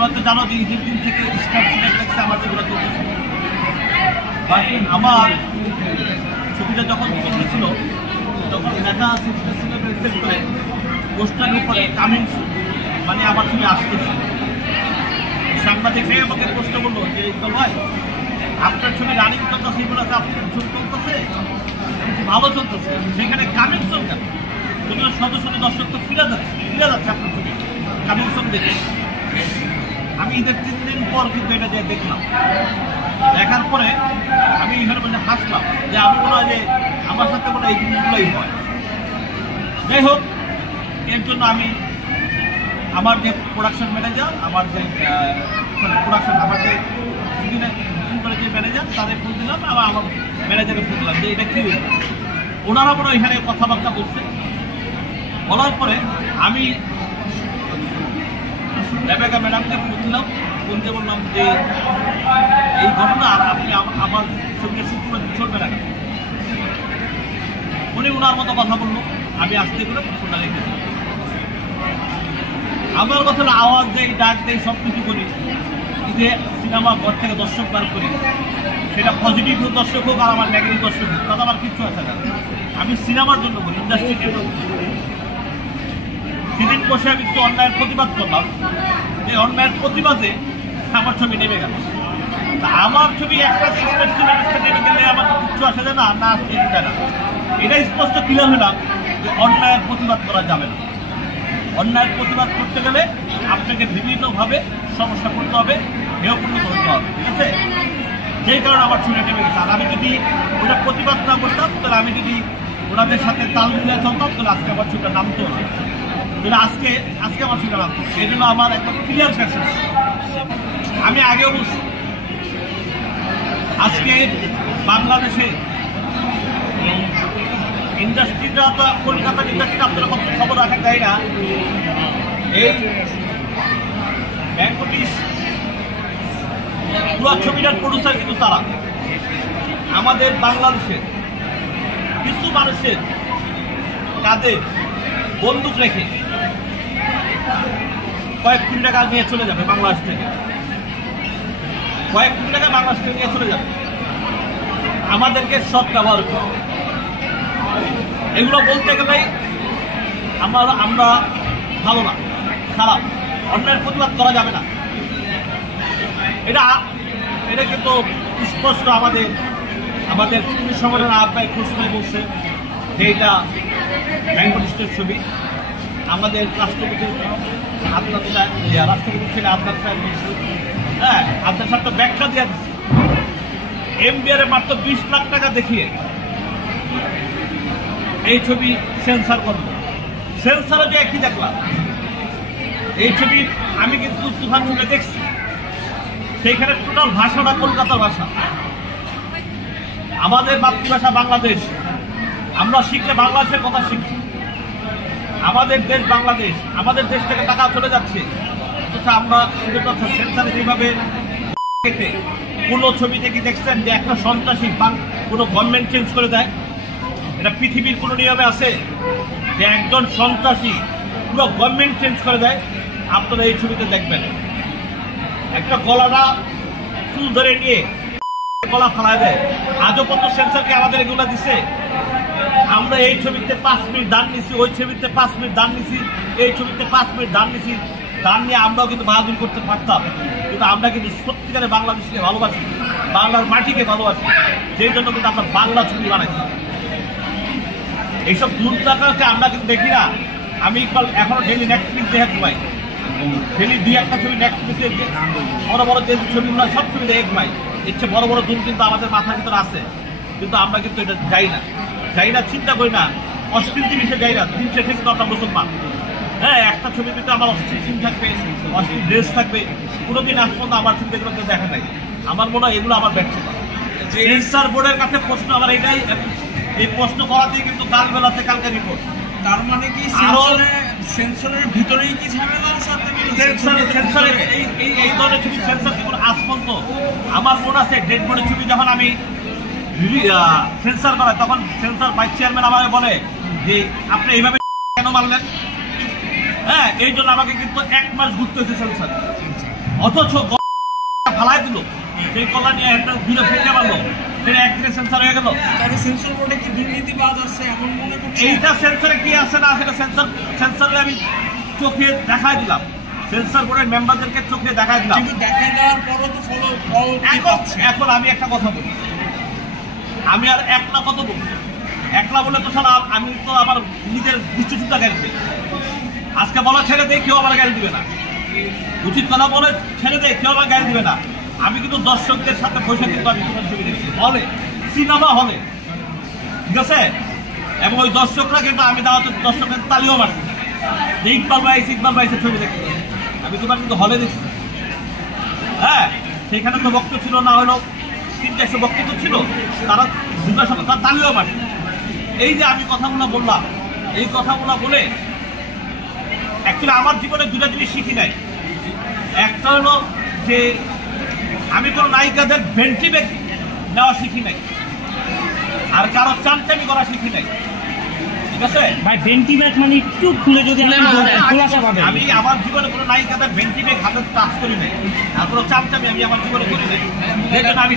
তোমরা তো জানো যে ঈদের দিন থেকে স্টার সিনেপ্লেক্সে আমার ছবিটা চলতেছিল। আমার ছবিটা যখন চলতেছিল তখন দেখা আছে স্টার সিনেপ্লেক্সের করে পোস্টারের উপরে কামিং সুন, মানে আমার ছবি আসতেছে। সাংবাদিকরাই আমাকে প্রশ্ন করলো যে ইকবাল ভাই, আপনার ছবি রানিং চলতেছে, এগুলো আছে, আপনার ছবি চলতেছে, ভালো চলতেছে, সেখানে কামিং সুন কেন? যদিও শত শত দর্শক তো ফিরে যাচ্ছে আপনার ছবি কামিং সুন দেখে। আমি ঈদের 3 দিন পর কিন্তু এটা যে দেখলাম, দেখার পরে আমি এখানে মানে হাসলাম যে আমি মনে হয় যে আমার সাথে মনে হয় এই জিনিসগুলোই হয়। যাই হোক, এর জন্য আমি আমার যে প্রোডাকশন ম্যানেজার, আমার যে প্রোডাকশন আমার যে যে ম্যানেজার, তাদের ফোন দিলাম, আবার আমার ম্যানেজারকে ফোন দিলাম যে এটা কী হয়েছে। ওনারা মনে হয় এখানে কথাবার্তা বলছে। বলার পরে আমি রেবেকা ম্যাডামকে ফোন দিলাম, ফোন দিয়ে বললাম যে এই ঘটনা আপনি আমার সঙ্গে শুক্রবার চলবে না। উনি ওনার মতো কথা বললো, আমি আসতে করে ফোনটা রেখেছি। আমার কথা হলো আওয়াজ দেয়, ডাক দেয়, সব কিছু করি, ঈদে সিনেমা ঘর থেকে দর্শক বার করি, সেটা পজিটিভ দর্শক হোক আর আমার নেগেটিভ দর্শক হোক, তাতে আমার কিচ্ছু আছে না। আমি সিনেমার জন্য করি, ইন্ডাস্ট্রিকে। সেদিন বসে আমি কিছু অন্যায়ের প্রতিবাদ করলাম, যে অন্যায়ের প্রতিবাদে আমার ছবি নেমে গেল। তা আমার ছবি একটা সিস্টেম সিনেমার নেমে গেলে আমার কিচ্ছু আসে যায় না, না আসতে যায় না। এটা স্পষ্ট ক্লিয়ার হলাম যে অন্যায়ের প্রতিবাদ করা যাবে না। অন্যায়ের প্রতিবাদ করতে গেলে আপনাকে বিভিন্নভাবে সমস্যা করতে হবে, হেয়পূর্ণ করতে হবে, ঠিক আছে? যেই কারণে আমার ছবি নেমে গেছে। আর আমি যদি ওটা প্রতিবাদ না করতাম, তাহলে আমি যদি ওনাদের সাথে তাল মিলিয়ে চলতাম, তাহলে আজকে আমার ছবিটা নামতো না। তাহলে আজকে আমার ছবিটা নামতো। এই জন্য আমার একটা ক্লিয়ার ফ্যাশন। আমি আগেও বলছি, আজকে বাংলাদেশে ইন্ডাস্ট্রিটা তো কলকাতার ইন্ডাস্ট্রিটা আপনারা কত খবর রাখেন দেয় না। এই ব্যাংকটিস পুরো ছবিটার প্রডিউসার কিন্তু তারা। আমাদের বাংলাদেশের কিছু মানুষের কাঁধে বন্দুক রেখে কয়েক কোটি টাকা নিয়ে চলে যাবে বাংলাদেশ থেকে, কয়েক কোটি টাকা বাংলাদেশ থেকে নিয়ে চলে যাবে, আমাদেরকে সৎ ব্যবহার করে। এগুলো বলতে গেলেই আমরা ভালো না, খারাপ। অন্যায়ের প্রতিবাদ করা যাবে না, এটা কিন্তু স্পষ্ট। আমাদের সংগঠনের আহ্বায়ক খুশমাই বলছে যে এটা ব্যাংকটিস্টের ছবি। আমাদের রাষ্ট্রপতির ছেলে আদনান সাহেব বলছে, হ্যাঁ, আদনান সাহেব তো ব্যাখ্যা দিয়ে দিচ্ছে। এমবিআর মাত্র 20 লাখ টাকা দেখিয়ে এই ছবি সেন্সার করল। সেন্সারও যে একই দেখলাম। এই ছবি আমি কিন্তু তুফান ছবি দেখছি, সেইখানে টোটাল ভাষাটা কলকাতার ভাষা। আমাদের মাতৃভাষা বাংলাদেশ, আমরা শিখলে বাংলাদেশের কথা শিখি। আমাদের দেশ বাংলাদেশ, আমাদের দেশ থেকে টাকা চলে যাচ্ছে, অথচ আমরা সেন্সারে যেভাবে কোনো ছবিতে কি দেখছেন যে একটা সন্ত্রাসী কোনো গভর্নমেন্ট চেঞ্জ করে দেয়? এটা পৃথিবীর কোনো নিয়মে আছে যে একজন সন্ত্রাসী পুরো গভর্নমেন্ট চেঞ্জ করে দেয়? আপনারা এই ছবিতে দেখবেন, একটা গলাটা চুল ধরে নিয়ে গলা ফালায় দেয়। আজও পর্যন্ত সেন্সারকে আমাদের এগুলো দিচ্ছে। আমরা এই ছবিতে 5 মিনিট দান নিছি, ওই ছবিতে 5 মিনিট দান নিছি, এই ছবিতে 5 মিনিট দান নিছি। দান নিয়ে আমরাও কিন্তু বাহাদুরি করতে পারতাম, কিন্তু আমরা কিন্তু সত্যিকারে বাংলাদেশকে ভালোবাসি, বাংলার মাটিকে ভালোবাসি, যেই জন্য কিন্তু আমরা বাংলা ছবি বানাইছি। এইসব দুর্দাকে আমরা কিন্তু দেখি না। আমি এখনো ডেলি নেটফ্লিক্স দেখে ঘুমাই, ডেলি 2-1টা ছবি নেটফ্লিক্সে, বড় বড় যে ছবিগুলো সব ছবি দেখে ঘুমাই। ইচ্ছে বড় বড় দুল কিন্তু আমাদের মাথার ভিতরে আছে, কিন্তু আমরা কিন্তু এটা যাই না, চিন্তা করি না, অশ্লীল জিনিসে যাই না। দিন শেষে কিন্তু আমরা মুসলমান। হ্যাঁ, একটা ছবির ভিতরে আমার অশ্লীল সিন থাকবে, অশ্লীল ড্রেস থাকবে, কোনোদিন আজ পর্যন্ত আমার ছবিতে এগুলো কেউ দেখা নাই। আমার মনে হয় এগুলো আমার ব্যর্থতা। সেন্সর বোর্ডের কাছে প্রশ্ন আমার এটাই, এই প্রশ্ন করাতেই কিন্তু কাল বেলাতে কালকে রিপোর্ট। তার মানে কি সেন্সরের ভিতরেই কি ঝামেলা আছে? সেন্সরে এই ধরনের ছবি সেন্সর কি কোনো আজ পর্যন্ত আমার মনে আছে ডেড বডি ছবি যখন আমি সেন্সর করাই, তখন সেন্সর ভাইস চেয়ারম্যান আমাকে বলে যে আপনি এইভাবে কেন মারলেন? হ্যাঁ, এই জন্য আমাকে কিন্তু 1 মাস ঘুরতে হয়েছে সেন্সর। অথচ ফালাই দিল, সেই কল্যাণ নিয়ে একটা দূরে ফেলতে পারলো, সেটা একদিনে সেন্সার হয়ে গেল। তাহলে সেন্সর বোর্ডে কি দুর্নীতিবাজ আছে এমন মনে করছে? এইটা সেন্সারে কি আছে না, সেটা সেন্সারে আমি চোখে দেখাই দিলাম, সেন্সার বোর্ডের মেম্বারদেরকে চোখে দেখাই দিলাম। কিন্তু দেখা দেওয়ার পরও তো ফল এখন আমি একটা কথা বলি, আমি আর একলা কত বলবো, একলা বলে তো সালা আমি তো আমার নিজের দৃষ্টিসুদ্ধা জ্ঞান দিই। আজকে বলা ছেড়ে দেয়, কেউ আমার জ্ঞান দিবে না। উচিত কথা বলে ছেড়ে দেয়, কেউ আমার জ্ঞান দিবে না। আমি কিন্তু দর্শকদের সাথে বসে কিন্তু আমি তোমার ছবি দেখছি হলে, সিনেমা হলে, ঠিক আছে? এবং ওই দর্শকরা কিন্তু আমি দাওয়াতে দর্শকের তালিও মারছি যে ইকবাল ভাইসের ছবি দেখছি, আমি তোমার কিন্তু হলে দেখছি। হ্যাঁ, সেখানে তো বক্তব্য ছিল না, হলো 300 বক্তব্য ছিল, তারা দুটার সাথে তার তালিও মারছে। এই যে আমি কথাগুলো বললাম, এই কথাগুলো বলে অ্যাকচুয়ালি আমার জীবনে দুটা জিনিস শিখি নাই। একটা হলো যে আমি কোনো নায়িকাদের ভেন্টিবেগ নেওয়া শিখি নাই, আর কারো চামচামি করা শিখি নাই, ঠিক আছে? ভাই ভেন্টিবেগ মানে একটু খুলে যদি খোলাসা পাবেন। আমি আমার জীবনে কোনো নায়িকাদের ভেন্টিবেগ হাতে টাচ করি নাই, আর কোনো চামচামি আমি আমার জীবনে করি নাই, যেটা আমি